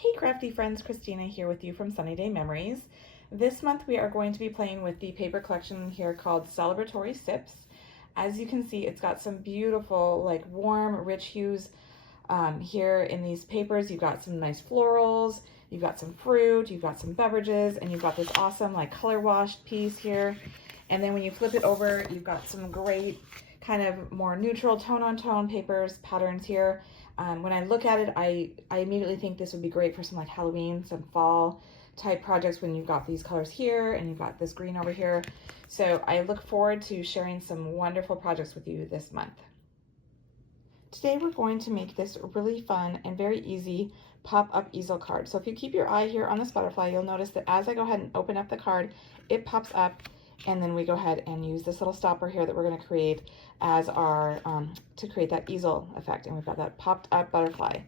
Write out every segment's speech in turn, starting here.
Hey crafty friends, Christina here with you from SunnyDay Memories. This month we are going to be playing with the paper collection here called Celebratory Sips. As you can see, it's got some beautiful, like warm, rich hues here in these papers. You've got some nice florals, you've got some fruit, you've got some beverages, and you've got this awesome like color washed piece here. And then when you flip it over, you've got some great kind of more neutral tone-on-tone papers, patterns here. When I look at it, I immediately think this would be great for some like Halloween, some fall type projects when you've got these colors here and you've got this green over here. So I look forward to sharing some wonderful projects with you this month. Today we're going to make this really fun and very easy pop-up easel card. So if you keep your eye here on this butterfly, you'll notice that as I go ahead and open up the card, it pops up, and then we go ahead and use this little stopper here that we're going to create as our to create that easel effect, and we've got that popped up butterfly.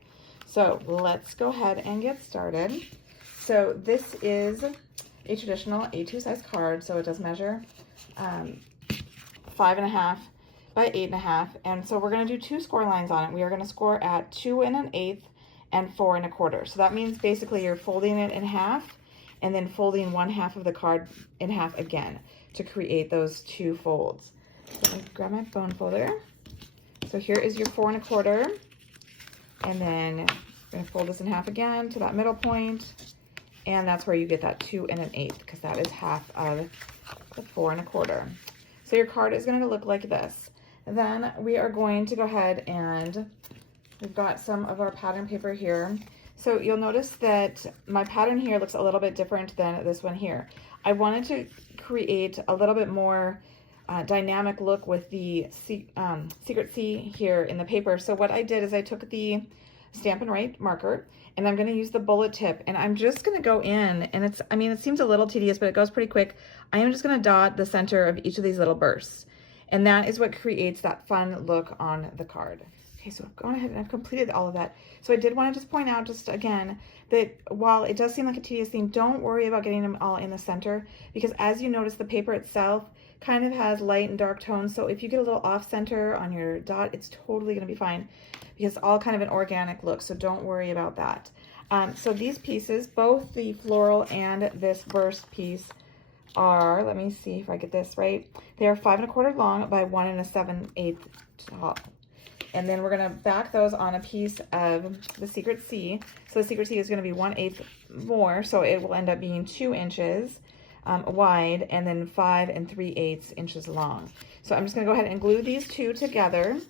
So let's go ahead and get started. So this is a traditional A2 size card, so it does measure 5.5 by 8.5, and so we're going to do 2 score lines on it. We are going to score at 2 1/8 and 4 1/4. So that means basically you're folding it in half and then folding 1/2 of the card in half again to create those 2 folds. So let me grab my bone folder. So here is your 4 1/4, and then I'm going to fold this in half again to that middle point, and that's where you get that 2 1/8, because that is half of the 4 1/4. So your card is going to look like this. And then we are going to go ahead and we've got some of our pattern paper here. So you'll notice that my pattern here looks a little bit different than this one here. I wanted to create a little bit more dynamic look with the Secret C here in the paper. So what I did is I took the Stampin' Right marker, and I'm going to use the bullet tip, and I'm just going to go in, and it seems a little tedious, but it goes pretty quick. I am just going to dot the center of each of these little bursts, and that is what creates that fun look on the card. Okay, so I've gone ahead and I've completed all of that. So I did want to just point out just again that while it does seem like a tedious thing, don't worry about getting them all in the center, because as you notice, the paper itself kind of has light and dark tones. So if you get a little off center on your dot, it's totally going to be fine, because it's all kind of an organic look. So don't worry about that. So these pieces, both the floral and this burst piece, are, let me see if I get this right, they are 5 1/4 long by 1 7/8 tall. And then we're going to back those on a piece of the Secret C. So the Secret C is going to be 1/8 more, so it will end up being 2 inches wide and then 5 3/8 inches long. So I'm just going to go ahead and glue these two together.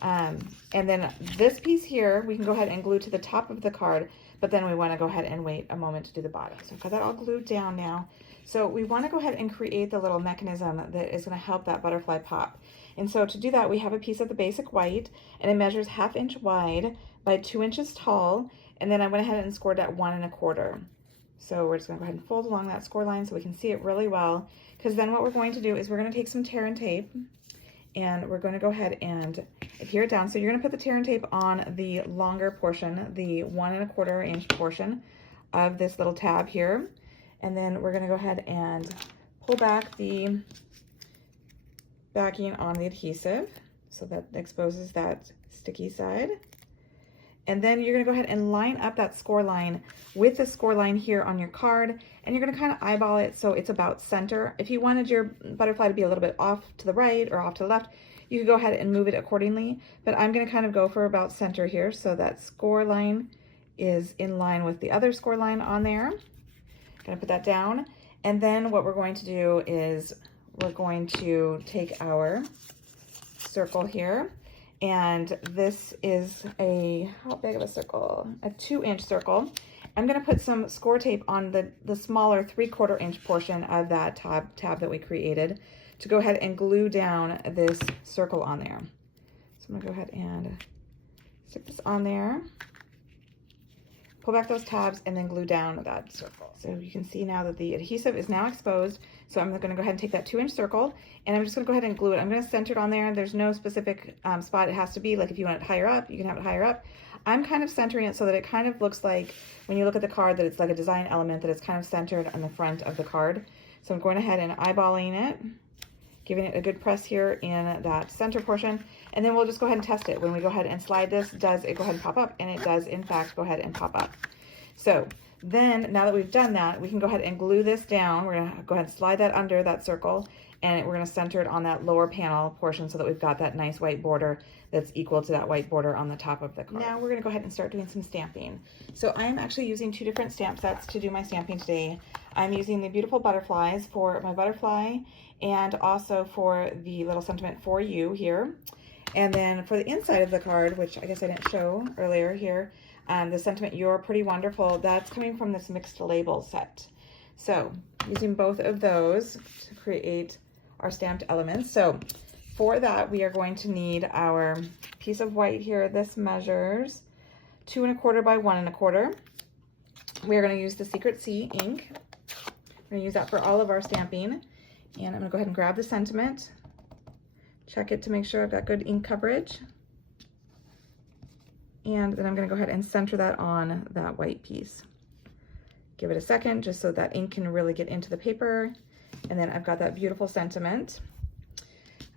And then this piece here, we can go ahead and glue to the top of the card, but then we want to go ahead and wait a moment to do the bottom. So I've got that all glued down now. So we want to go ahead and create the little mechanism that is going to help that butterfly pop. And so to do that, we have a piece of the basic white, and it measures 1/2 inch wide by 2 inches tall. And then I went ahead and scored at 1 1/4. So we're just going to go ahead and fold along that score line so we can see it really well. Because then what we're going to do is we're going to take some tear and tape, and we're going to go ahead and adhere it down. So you're going to put the tear and tape on the longer portion, the 1 1/4 inch portion of this little tab here. And then we're going to go ahead and pull back the backing on the adhesive so that exposes that sticky side. And then you're going to go ahead and line up that score line with the score line here on your card, and you're going to kind of eyeball it so it's about center. If you wanted your butterfly to be a little bit off to the right or off to the left, you could go ahead and move it accordingly, but I'm going to kind of go for about center here so that score line is in line with the other score line on there. Going to put that down, and then what we're going to do is we're going to take our circle here, and this is how big of a circle? A 2 inch circle. I'm going to put some score tape on the smaller 3/4 inch portion of that tab that we created to go ahead and glue down this circle on there. So I'm going to go ahead and stick this on there, pull back those tabs, and then glue down that circle. So you can see now that the adhesive is now exposed. So I'm going to go ahead and take that 2 inch circle, and I'm just going to go ahead and glue it. I'm going to center it on there. There's no specific spot it has to be. Like if you want it higher up, you can have it higher up. I'm kind of centering it so that it kind of looks like, when you look at the card, that it's like a design element, that it's kind of centered on the front of the card. So I'm going ahead and eyeballing it, giving it a good press here in that center portion, and then we'll just go ahead and test it. When we go ahead and slide this, does it go ahead and pop up? And it does, in fact, go ahead and pop up. So then, now that we've done that, we can go ahead and glue this down. We're gonna go ahead and slide that under that circle, and we're gonna center it on that lower panel portion so that we've got that nice white border that's equal to that white border on the top of the card. Now we're gonna go ahead and start doing some stamping. So I'm actually using 2 different stamp sets to do my stamping today. I'm using the beautiful butterflies for my butterfly, and also for the little sentiment for you here. And then for the inside of the card, which I guess I didn't show earlier here, the sentiment, "You're Pretty Wonderful," that's coming from this mixed label set. So using both of those to create our stamped elements. So for that, we are going to need our piece of white here. This measures 2 1/4 by 1 1/4. We are going to use the Secret C ink. We're going to use that for all of our stamping. And I'm going to go ahead and grab the sentiment, check it to make sure I've got good ink coverage. And then I'm going to go ahead and center that on that white piece. Give it a second just so that ink can really get into the paper. And then I've got that beautiful sentiment.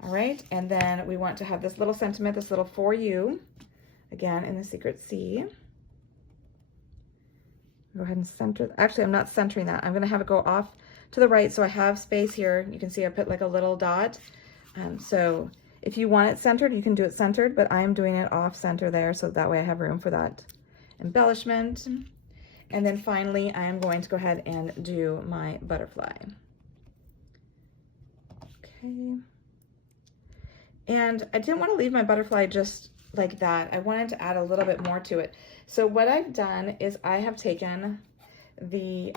All right, and then we want to have this little sentiment, this little "For You," again in the Secret C. Go ahead and center. Actually, I'm not centering that. I'm going to have it go off to the right so I have space here. You can see I put like a little dot. So if you want it centered, you can do it centered, but I'm doing it off center there, so that way I have room for that embellishment. And then finally, I am going to go ahead and do my butterfly. Okay. And I didn't want to leave my butterfly just like that. I wanted to add a little bit more to it. So what I've done is I have taken the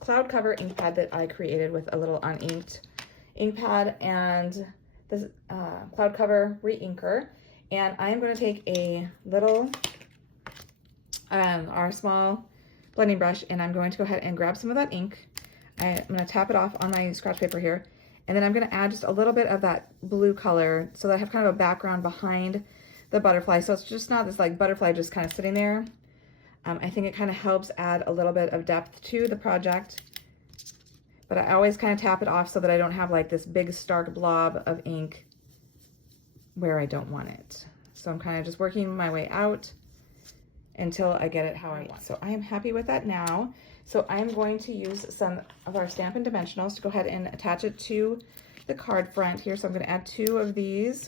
cloud cover ink pad that I created with a little uninked ink pad and this cloud cover re-inker, and I'm going to take a little our small blending brush, and I'm going to go ahead and grab some of that ink. I'm going to tap it off on my scratch paper here, and then I'm going to add just a little bit of that blue color so that I have kind of a background behind the butterfly, so it's just not this like butterfly just kind of sitting there. I think it kind of helps add a little bit of depth to the project. But I always kind of tap it off so that I don't have like this big stark blob of ink where I don't want it. So I'm kind of just working my way out until I get it how I want. So I am happy with that now. So I'm going to use some of our Stampin' Dimensionals to go ahead and attach it to the card front here. So I'm going to add 2 of these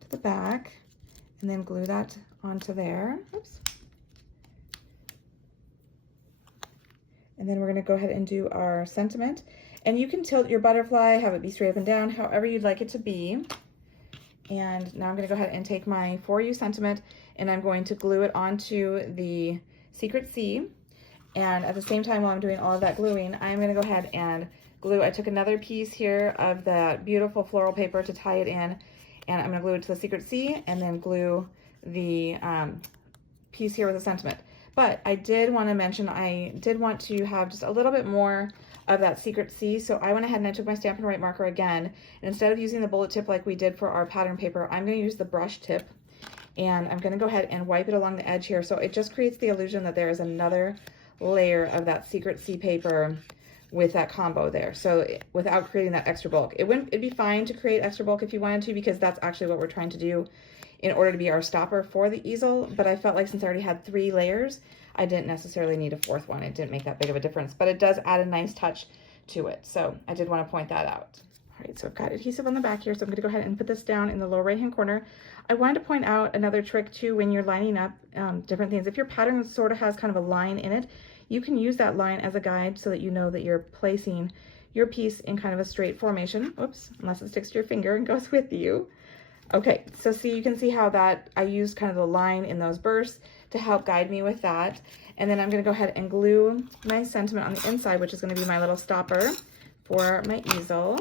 to the back and then glue that onto there. Oops. And then we're going to go ahead and do our sentiment. And you can tilt your butterfly, have it be straight up and down, however you'd like it to be. And now I'm going to go ahead and take my For You sentiment, and I'm going to glue it onto the Secret C. And at the same time, while I'm doing all of that gluing, I'm going to go ahead and glue. I took another piece here of that beautiful floral paper to tie it in, and I'm going to glue it to the Secret C, and then glue the piece here with the sentiment. But I did want to mention, I did want to have just a little bit more of that Secret C, so I went ahead and I took my Stampin' Write marker again, and instead of using the bullet tip like we did for our pattern paper, I'm going to use the brush tip, and I'm going to go ahead and wipe it along the edge here, so it just creates the illusion that there is another layer of that Secret C paper with that combo there, so without creating that extra bulk. It'd be fine to create extra bulk if you wanted to, because that's actually what we're trying to do in order to be our stopper for the easel, but I felt like since I already had 3 layers, I didn't necessarily need a 4th one. It didn't make that big of a difference, but it does add a nice touch to it, so I did want to point that out. All right, so I've got adhesive on the back here, so I'm going to go ahead and put this down in the lower right-hand corner. I wanted to point out another trick too when you're lining up different things. If your pattern sort of has kind of a line in it, you can use that line as a guide so that you know that you're placing your piece in kind of a straight formation. Oops, unless it sticks to your finger and goes with you. Okay, so see, you can see how that I used kind of the line in those bursts to help guide me with that. And then I'm going to go ahead and glue my sentiment on the inside, which is going to be my little stopper for my easel.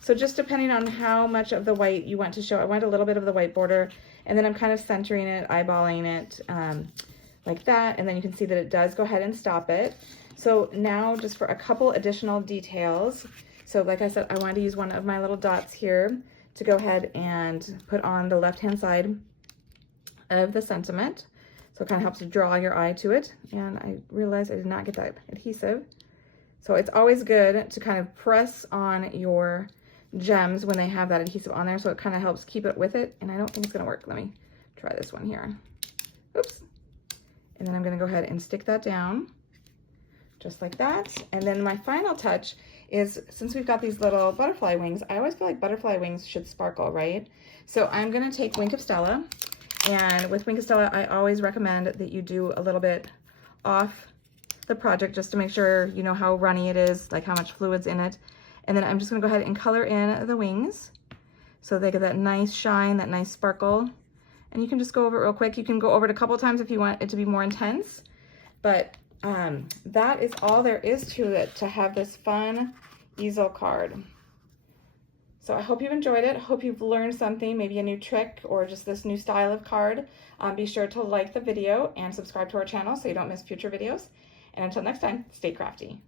So just depending on how much of the white you want to show, I want a little bit of the white border, and then I'm kind of centering it, eyeballing it like that, and then you can see that it does go ahead and stop it. So now just for a couple additional details. So like I said, I wanted to use one of my little dots here to go ahead and put on the left-hand side of the sentiment. So it kind of helps to draw your eye to it. And I realized I did not get that adhesive. So it's always good to kind of press on your gems when they have that adhesive on there, so it kind of helps keep it with it. And I don't think it's going to work. Let me try this one here. Oops. And then I'm gonna go ahead and stick that down, just like that. And then my final touch is, since we've got these little butterfly wings, I always feel like butterfly wings should sparkle, right? So I'm gonna take Wink of Stella, and with Wink of Stella, I always recommend that you do a little bit off the project just to make sure you know how runny it is, like how much fluid's in it. And then I'm just gonna go ahead and color in the wings so they get that nice shine, that nice sparkle. And you can just go over it real quick. You can go over it a couple times if you want it to be more intense, but that is all there is to it to have this fun easel card. So I hope you've enjoyed it. Hope you've learned something, maybe a new trick or just this new style of card. Be sure to like the video and subscribe to our channel so you don't miss future videos. And until next time, stay crafty.